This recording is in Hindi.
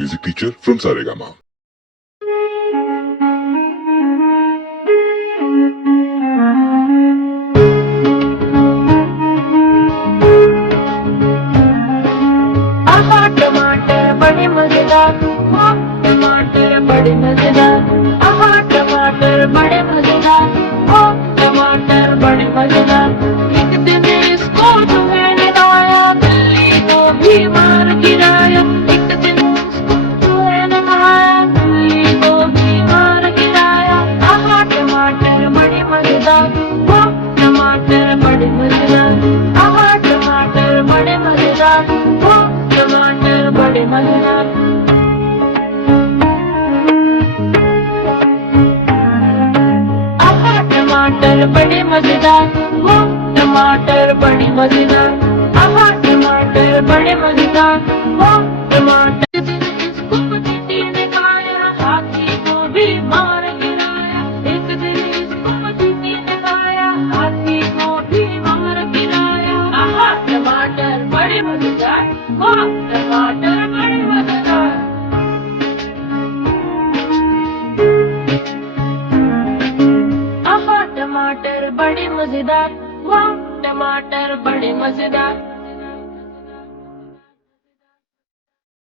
Music teacher from Saregama. आहा टमाटर बड़े मजेदार, वाह टमाटर बड़े मजेदार। आहा टमाटर बड़े मजेदार, वाह टमाटर बड़े मजेदार। एक दिन इसको चूहे ने खाया, बिल्ली को भी मार गिराया। एक दिन इसको चूहे ने खाया, बिल्ली को भी मार गिराया। आहा टमाटर बड़े मजेदार, वाह टमाटर बड़े मजेदार। आहा टमाटर बड़े मजेदार, वाह टमाटर बड़े मजेदार। आहा टमाटर बड़े मजेदार, वाह टमाटर बड़े मजेदार। आहा टमाटर बड़े मजेदार, वाह टमाटर। इसको चींटी ने खाया, हाथी को भी मार गिराया। एक दिन इसको चींटी ने खाया, हाथी को भी मार गिराया। आहा टमाटर बड़े मजेदार, वाह टमाटर बड़े मजेदार। आहा टमाटर बड़े मजेदार, वाह टमाटर बड़े मजेदार।